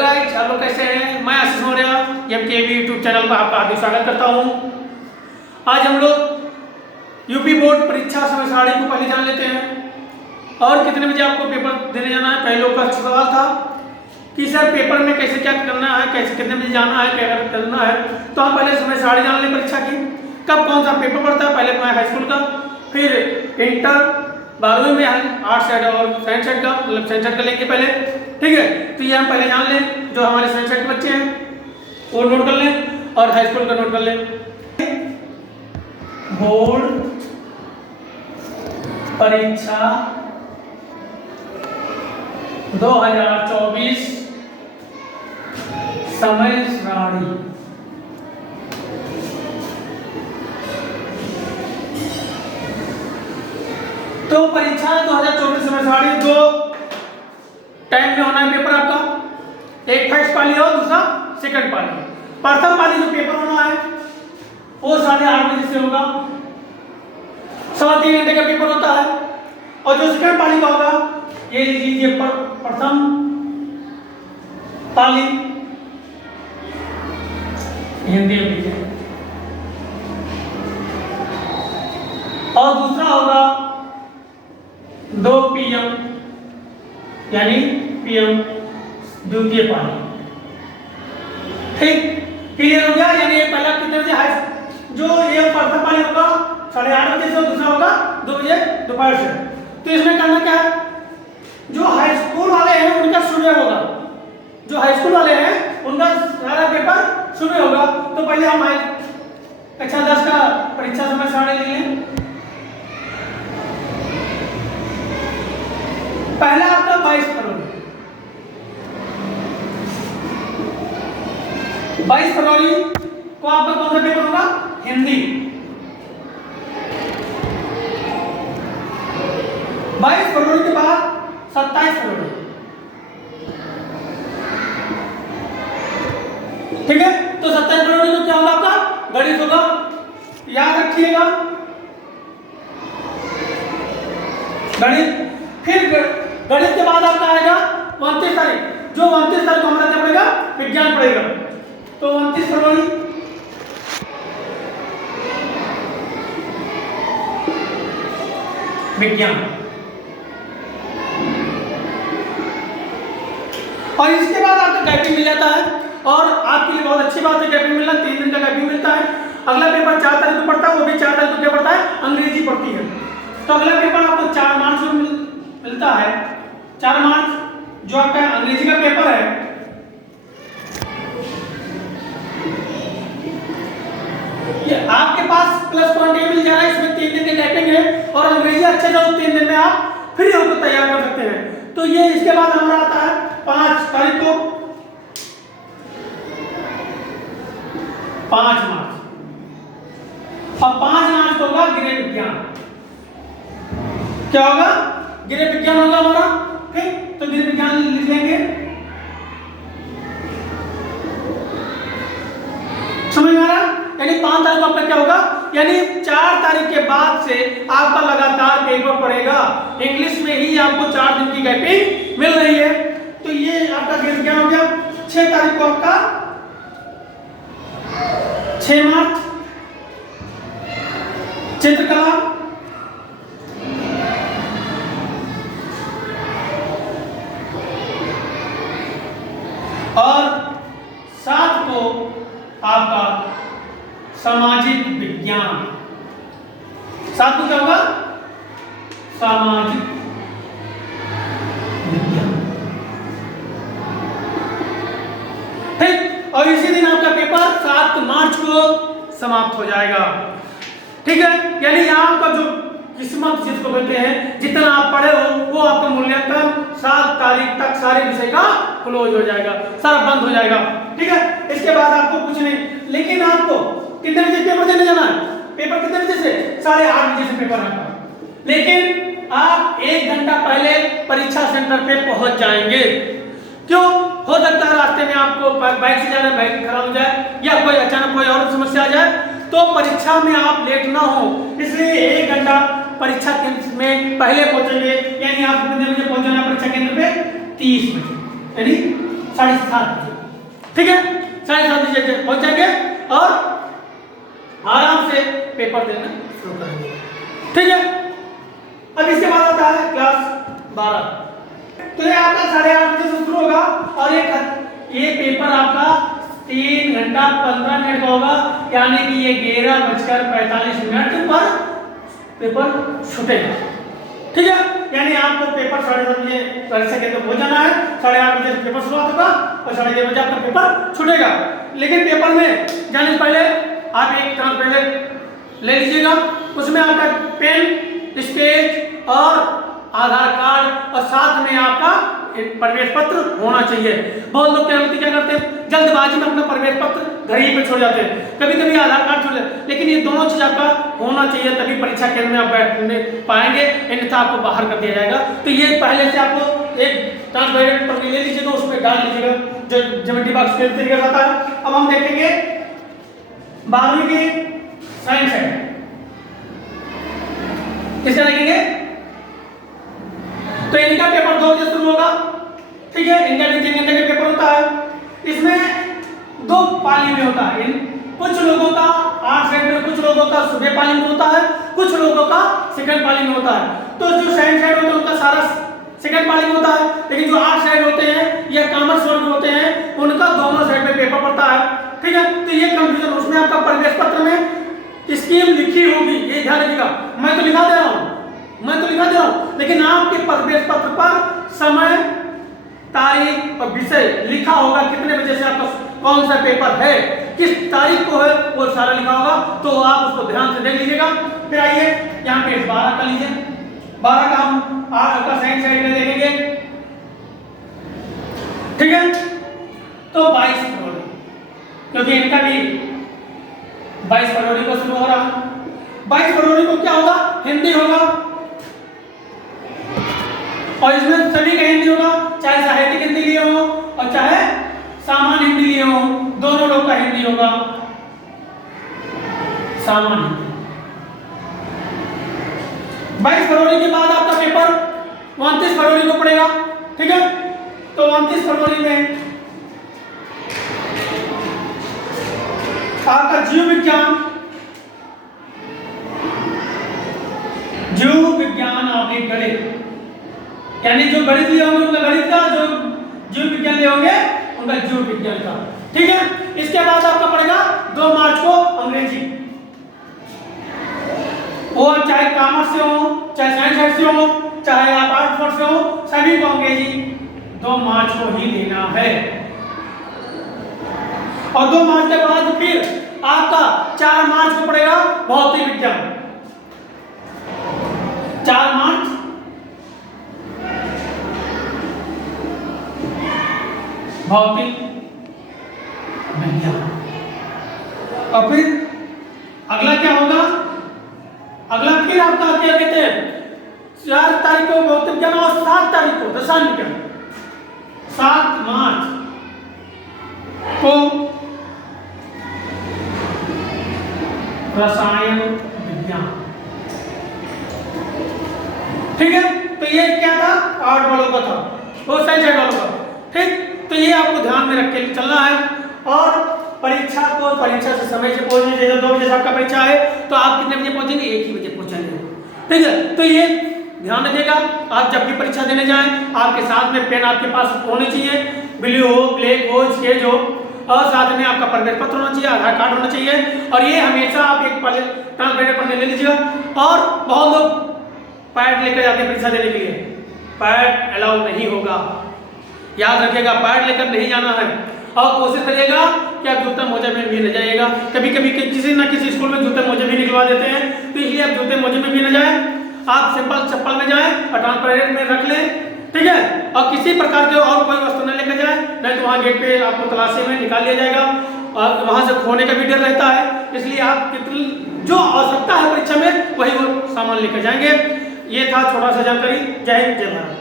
Guys, आप लोग कैसे हैं? मैं आशीष मौर्य MKV यूट्यूब चैनल पर आपका हार्दिक स्वागत करता हूं। आज हम लोग यूपी बोर्ड परीक्षा समय सारणी को पहले जान लेते हैं और कितने बजे आपको पेपर देने जाना है। पहले लोग का सवाल था कि सर पेपर में कैसे क्या करना है, कैसे कितने बजे जाना है, क्या करना है। तो हम पहले समय सारणी जान लें परीक्षा की, कब कौन सा पेपर पड़ता है। पहले मैं हाई स्कूल का, फिर इंटर 12वीं में आर्ट साइड और साइंस साइड का, मतलब साइंस साइड का लेंगे पहले, ठीक है। तो ये हम पहले जान लें, जो हमारे साइंस साइड के बच्चे हैं वो नोट कर लें और हाई स्कूल का नोट कर लें। बोर्ड परीक्षा 2024 समय सारणी। तो परीक्षा 2024 समय सारणी दो टाइम में होना है पेपर आपका, एक फर्स्ट पाली और दूसरा सेकंड पाली। प्रथम पाली जो पेपर होना है वो 8:30 बजे से होगा, 3.25 घंटे का पेपर होता है। और जो सेकंड पाली का होगा, ये लीजिए प्रथम पाली हिंदी में लिखिए, और दूसरा होगा 2 PM यानी PM द्वितीय पाली। ठीक, क्लियर हो गया। यानी ये पहला कितने बजे जो ये प्रथम पाली होगा 8:30 बजे से, और दूसरा होगा 2 बजे दोपहर से। तो इसमें करना क्या है, जो हाई स्कूल वाले हैं उनका सुबह होगा, जो हाई स्कूल वाले हैं उनका सारा पेपर सुबह होगा। तो पहले हम कक्षा 10 का परीक्षा समय सारणी लिए। पहला आपका 22 फरवरी, 22 फरवरी को आपका कौन सा पेपर होगा, हिंदी। 22 फरवरी के बाद 27 फरवरी, ठीक है। तो 27 फरवरी को क्या होगा आपका, गणित होगा, याद रखिएगा गणित। फिर गणित के बाद आपका आएगा 29 तारीख, जो 29 तारीख को हमारा क्या पड़ेगा, विज्ञान पड़ेगा। तो 29 फरवरी विज्ञान। और इसके बाद आपका गैपिंग मिल जाता है, और आपके लिए बहुत अच्छी बात है गैपिंग मिलना, 3 दिन का गैपिंग मिलता है। अगला पेपर 4 तारीख को पड़ता है, वो भी 4 तारीख को क्या पड़ता है, अंग्रेजी पड़ती है। तो अगला पेपर आपको 4 मार्च को मिलता है। 4 मार्च जो आपका अंग्रेजी का पेपर है, ये आपके पास प्लस पॉइंट ये मिल जा रहा है, इसमें 3 दिन की गैपिंग है, और अंग्रेजी अच्छे जाओ 3 दिन में आप फ्री होकर तैयार कर सकते हैं। तो ये इसके बाद हमारा आता है 5 तारीख को, 5 मार्च। अब 5 मार्च होगा गृह विज्ञान। क्या होगा, गृह विज्ञान होगा हमारा। ठीक, तो गृह विज्ञान लिख लेंगे, समझ में आ रहा। यानी 5 तारीख को आपका क्या होगा, यानी 4 तारीख के बाद से आपका लगातार पेपर पड़ेगा। इंग्लिश में ही आपको 4 दिन की गैपिंग मिल रही है। तो ये आपका गृह विज्ञान हो गया। 6 तारीख को आपका 6 मार्च चित्रकला, और 7 को आपका सामाजिक विज्ञान। 7 को क्या होगा, सामाजिक विज्ञान। ठीक, और इसी दिन आपका पेपर 7 मार्च को समाप्त हो जाएगा। ठीक है, यानी यहाँ पर जो किस्मत जिसको कहते हैं, जितना आप पढ़े हो वो आपका मूल्यांकन 7 तारीख तक सारे विषय का क्लोज हो जाएगा, सारा बंद हो जाएगा। ठीक है, इसके बाद आपको कुछ नहीं। लेकिन आपको कितने बजे पेपर देने जाना है, पेपर कितने बजे से, 8:30 बजे से पेपर है। लेकिन आप 1 घंटा पहले परीक्षा सेंटर पे पहुंच जाएंगे। क्यों, हो सकता है रास्ते में आपको बाइक से जाना, बाइक खराब हो जाए, या कोई अचानक कोई और समस्या आ जाए, तो परीक्षा में आप लेट ना हो, इसलिए 1 घंटा परीक्षा केंद्र में पहले पहुंचेंगे। यानी आप कितने बजे पहुंचना परीक्षा केंद्र पे, 30 बजे, यानी 7:30 बजे, ठीक है, 7:30 बजे पहुंच जाएंगे और आराम से पेपर देना शुरू करेंगे, ठीक है। अब इसके बाद आता है क्लास 12। तो ये आपका 8:30 बजे से शुरू होगा और ये पेपर आपका 3 घंटा 15 मिनट का होगा, यानी कि ये 11:45 पर पेपर छूटेगा, ठीक है। यानी आपको पेपर 7:30 बजे परीक्षा केंद्र पहुंच जाना है, 8:30 बजे पेपर शुरुआत होगा और 6:30 बजे आपका पेपर छूटेगा। लेकिन पेपर में जाने से पहले आप एक ट्रांसपेरेंट ले लीजिएगा, उसमें आपका पेन, स्केच और आधार कार्ड और साथ में आपका प्रवेश पत्र होना चाहिए। बहुत लोग क्या करते हैं, जल्दबाजी में अपना प्रवेश पत्र घर ही पे छोड़ जाते हैं, कभी कभी आधार कार्ड छोड़ जाते हैं, लेकिन ये दोनों चीज आपका होना चाहिए, तभी परीक्षा केंद्र में आप बैठने पाएंगे, अन्यथा आपको बाहर कर दिया जाएगा। तो ये पहले से आपको एक ट्रांसपेरेंट पत्र ले लीजिएगा, उसमें डाल लीजिएगा जो ज्योमेट्री बॉक्स के तरीके से आता है। अब हम देखेंगे 12वीं की साइंस है, किसका देखेंगे, तो इनका पेपर 2 बजे शुरू होगा, ठीक है। इनका भी 3 घंटे का पेपर होता है। इसमें 2 पाली में होता है, कुछ लोगों का 8 साइड में, कुछ लोगों का सुबह पाली में होता है, कुछ लोगों का सेकंड पाली में होता है। तो जो साइंस साइड होते हैं उनका सारा सेकंड पाली में होता है, लेकिन जो 8 साइड होते हैं या कॉमर्स वर्ग होते हैं उनका दोनों साइड में पेपर पड़ता है, ठीक है। तो ये कंफ्यूजन, उसमें आपका प्रवेश पत्र में स्कीम लिखी होगी, ये ध्यान रखिएगा। मैं तो लिखा दे रहा हूं, लेकिन आपके प्रवेश पत्र पर समय, तारीख और विषय लिखा होगा, कितने बजे से आपका कौन सा पेपर है, किस तारीख को है, वो सारा लिखा होगा, तो आप उसको ध्यान से देख लीजिएगा। फिर आइए यहाँ पे 12 का लीजिए, 12 का हम आपका साइंस साइड में देखेंगे, ठीक है। तो 22 फरवरी, क्योंकि इनका भी 22 फरवरी को शुरू हो रहा है। 22 फरवरी को क्या होगा, हिंदी होगा, और इसमें सभी का हिंदी होगा, चाहे साहित्यिक हिंदी लिए हो और चाहे सामान्य हिंदी लिए हो, दोनों लोग का हिंदी होगा सामान्य हिंदी। 22 फरवरी के बाद आपका पेपर 29 फरवरी को पड़ेगा, ठीक है। तो 29 फरवरी में आपका जीव विज्ञान आपके गणित, यानी जो गणित लिए होंगे उनका गणित का, जो जीव विज्ञान लिए होंगे उनका जीव विज्ञान का, ठीक है। इसके बाद आपका पड़ेगा 2 मार्च को अंग्रेजी, वो चाहे कॉमर्स से हो, चाहे साइंस से हो, चाहे आप आर्ट्स से हो, सभी को अंग्रेजी 2 मार्च को ही लेना है। और 2 मार्च के बाद फिर आपका 4 मार्च को पड़ेगा भौतिक विज्ञान, 4 मार्च भौतिक विज्ञान। और फिर अगला क्या होगा, अगला फिर आपका क्या कहते हैं, 4 तारीख को भौतिक विज्ञान और 7 तारीख को रसायन विज्ञान, 7 मार्च को रसायन विज्ञान, ठीक है। तो ये क्या था, आर्ट वालों का था, वो साइंस वालों का, ठीक। तो ये आपको ध्यान में रख के चलना है। और परीक्षा को, परीक्षा से समय से पहुंचने, जैसे 2 बजे आपका परीक्षा है तो आप कितने बजे पहुंचेंगे, 1 ही बजे पहुंचेंगे, ठीक है। तो ये ध्यान रखिएगा, आप जब भी परीक्षा देने जाएं आपके साथ में पेन आपके पास होने चाहिए, ब्लू हो, ब्लैक हो, स्केच हो, और साथ में आपका प्रवेश पत्र होना चाहिए, आधार कार्ड होना चाहिए। और ये हमेशा आप एक ट्रांसपेरेंट पढ़ने ले लीजिएगा। और बहुत लोग पैड लेकर जाते हैं परीक्षा देने के लिए, पैड अलाउ नहीं होगा, याद रखिएगा, पैड लेकर नहीं जाना है। और कोशिश करिएगा कि आप जूते मोजे में भी न जाइएगा, कभी कभी किसी न किसी स्कूल में जूते मोजे भी निकलवा देते हैं, तो इसलिए आप जूते मोजे में भी न जाएं, आप सिंपल चप्पल में जाएं और ट्रांसपेरेंट में रख लें, ठीक है। और किसी प्रकार के और कोई वस्तु न लेकर जाए, नहीं तो वहाँ गेट पे आपको तलाशी में निकाल लिया जाएगा और वहाँ से खोने का भी डर रहता है। इसलिए आप कितनी जो आवश्यकता है परीक्षा में वही वो सामान लेकर जाएंगे। ये था छोटा सा जानकारी। जय हिंद, जय भारत।